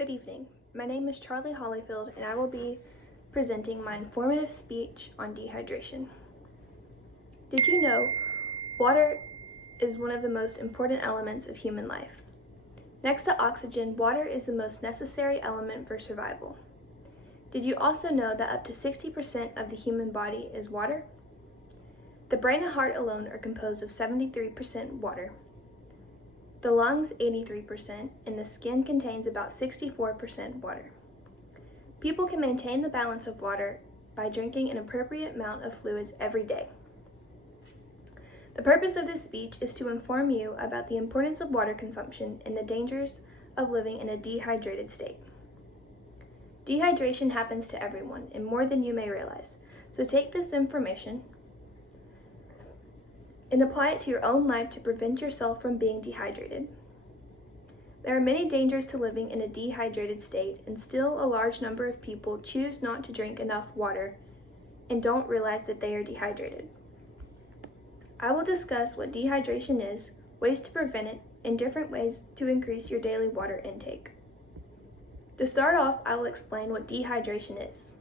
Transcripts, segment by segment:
Good evening. My name is Charlie Hollyfield, and I will be presenting my informative speech on dehydration. Did you know water is one of the most important elements of human life? Next to oxygen, water is the most necessary element for survival. Did you also know that up to 60% of the human body is water? The brain and heart alone are composed of 73% water. The lungs 83%, and the skin contains about 64% water. People can maintain the balance of water by drinking an appropriate amount of fluids every day. The purpose of this speech is to inform you about the importance of water consumption and the dangers of living in a dehydrated state. Dehydration happens to everyone, and more than you may realize. So take this information and apply it to your own life to prevent yourself from being dehydrated. There are many dangers to living in a dehydrated state, and still a large number of people choose not to drink enough water and don't realize that they are dehydrated. I will discuss what dehydration is, ways to prevent it, and different ways to increase your daily water intake. To start off, I will explain what dehydration is.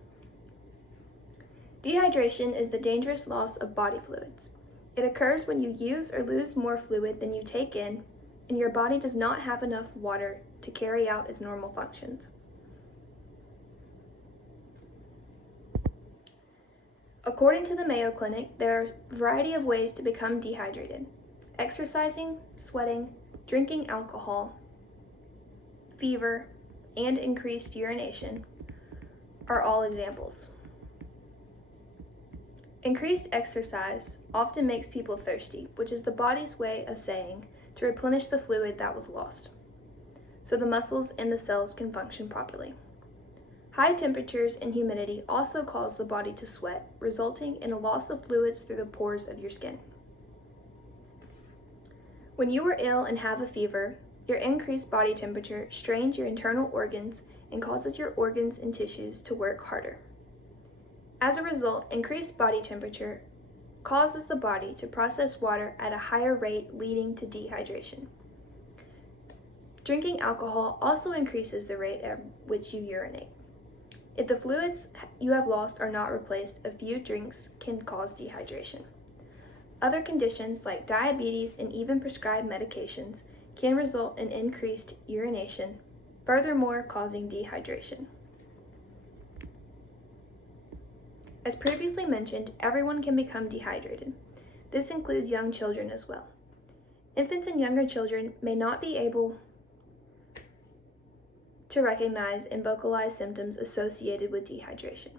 Dehydration is the dangerous loss of body fluids. It occurs when you use or lose more fluid than you take in, and your body does not have enough water to carry out its normal functions. According to the Mayo Clinic, there are a variety of ways to become dehydrated. Exercising, sweating, drinking alcohol, fever, and increased urination are all examples. Increased exercise often makes people thirsty, which is the body's way of saying to replenish the fluid that was lost, so the muscles and the cells can function properly. High temperatures and humidity also cause the body to sweat, resulting in a loss of fluids through the pores of your skin. When you are ill and have a fever, your increased body temperature strains your internal organs and causes your organs and tissues to work harder. As a result, increased body temperature causes the body to process water at a higher rate, leading to dehydration. Drinking alcohol also increases the rate at which you urinate. If the fluids you have lost are not replaced, a few drinks can cause dehydration. Other conditions like diabetes and even prescribed medications can result in increased urination, furthermore causing dehydration. As previously mentioned, everyone can become dehydrated. This includes young children as well. Infants and younger children may not be able to recognize and vocalize symptoms associated with dehydration.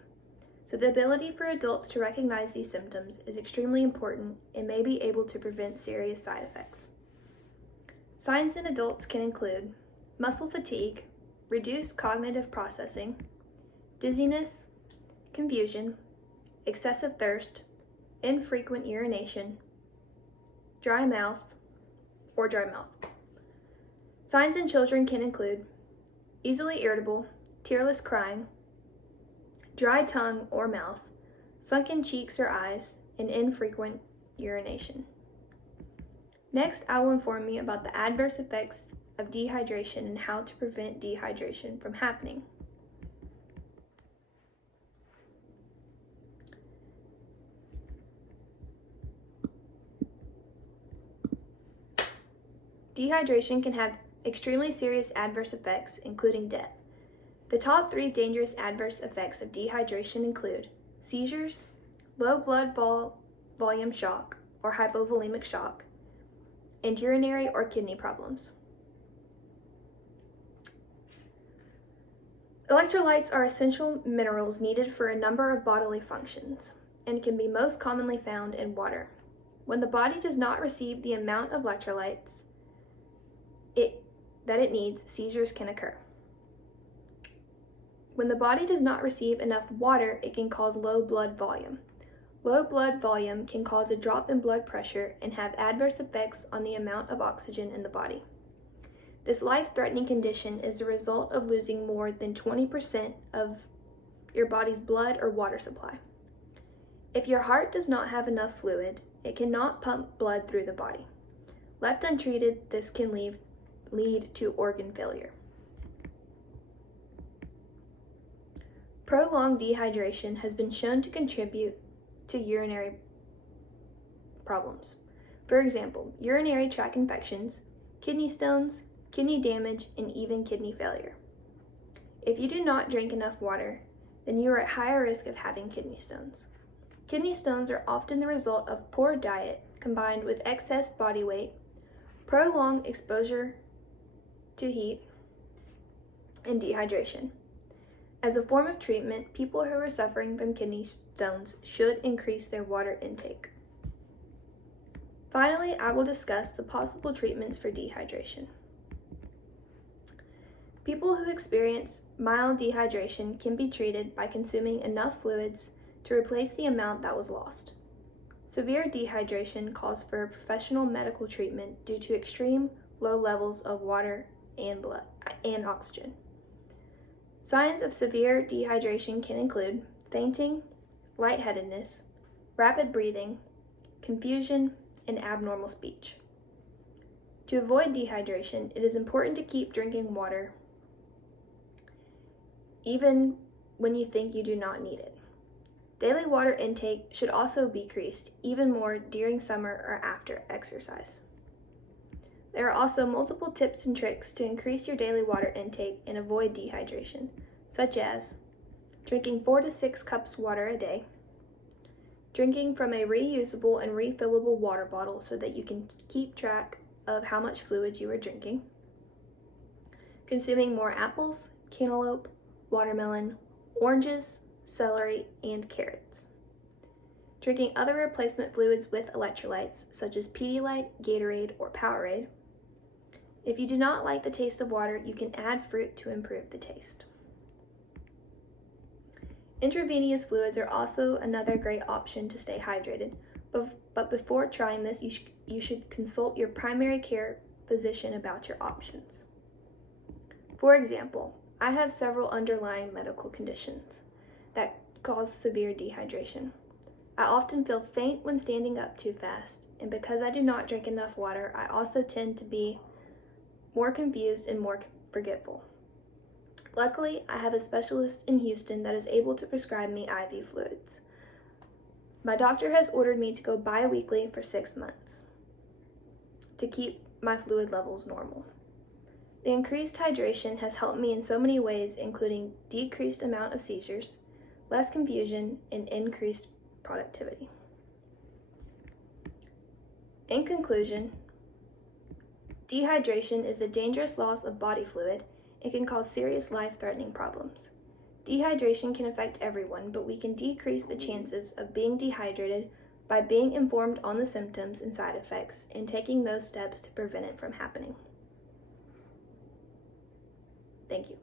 So the ability for adults to recognize these symptoms is extremely important and may be able to prevent serious side effects. Signs in adults can include muscle fatigue, reduced cognitive processing, dizziness, confusion, excessive thirst, infrequent urination, dry mouth. Signs in children can include easily irritable, tearless crying, dry tongue or mouth, sunken cheeks or eyes, and infrequent urination. Next, I will inform you about the adverse effects of dehydration and how to prevent dehydration from happening. Dehydration can have extremely serious adverse effects, including death. The top 3 dangerous adverse effects of dehydration include seizures, low blood volume shock or hypovolemic shock, and urinary or kidney problems. Electrolytes are essential minerals needed for a number of bodily functions and can be most commonly found in water. When the body does not receive the amount of electrolytes that it needs, seizures can occur. When the body does not receive enough water, it can cause low blood volume. Low blood volume can cause a drop in blood pressure and have adverse effects on the amount of oxygen in the body. This life-threatening condition is the result of losing more than 20% of your body's blood or water supply. If your heart does not have enough fluid, it cannot pump blood through the body. Left untreated, this can lead to organ failure. Prolonged dehydration has been shown to contribute to urinary problems. For example, urinary tract infections, kidney stones, kidney damage, and even kidney failure. If you do not drink enough water, then you are at higher risk of having kidney stones. Kidney stones are often the result of poor diet combined with excess body weight, prolonged exposure to heat, and dehydration. As a form of treatment, people who are suffering from kidney stones should increase their water intake. Finally, I will discuss the possible treatments for dehydration. People who experience mild dehydration can be treated by consuming enough fluids to replace the amount that was lost. Severe dehydration calls for professional medical treatment due to extreme low levels of water and blood and oxygen. Signs of severe dehydration can include fainting, lightheadedness, rapid breathing, confusion, and abnormal speech. To avoid dehydration, it is important to keep drinking water even when you think you do not need it. Daily water intake should also be increased even more during summer or after exercise. There are also multiple tips and tricks to increase your daily water intake and avoid dehydration, such as drinking 4 to 6 cups of water a day, drinking from a reusable and refillable water bottle so that you can keep track of how much fluid you are drinking, consuming more apples, cantaloupe, watermelon, oranges, celery, and carrots. Drinking other replacement fluids with electrolytes, such as Pedialyte, Gatorade, or Powerade. If you do not like the taste of water, you can add fruit to improve the taste. Intravenous fluids are also another great option to stay hydrated, but before trying this, you should consult your primary care physician about your options. For example, I have several underlying medical conditions that cause severe dehydration. I often feel faint when standing up too fast, and because I do not drink enough water, I also tend to be more confused and more forgetful. Luckily, I have a specialist in Houston that is able to prescribe me IV fluids. My doctor has ordered me to go bi-weekly for 6 months to keep my fluid levels normal. The increased hydration has helped me in so many ways, including decreased amount of seizures, less confusion, and increased productivity. In conclusion, dehydration is the dangerous loss of body fluid and can cause serious life-threatening problems. Dehydration can affect everyone, but we can decrease the chances of being dehydrated by being informed on the symptoms and side effects and taking those steps to prevent it from happening. Thank you.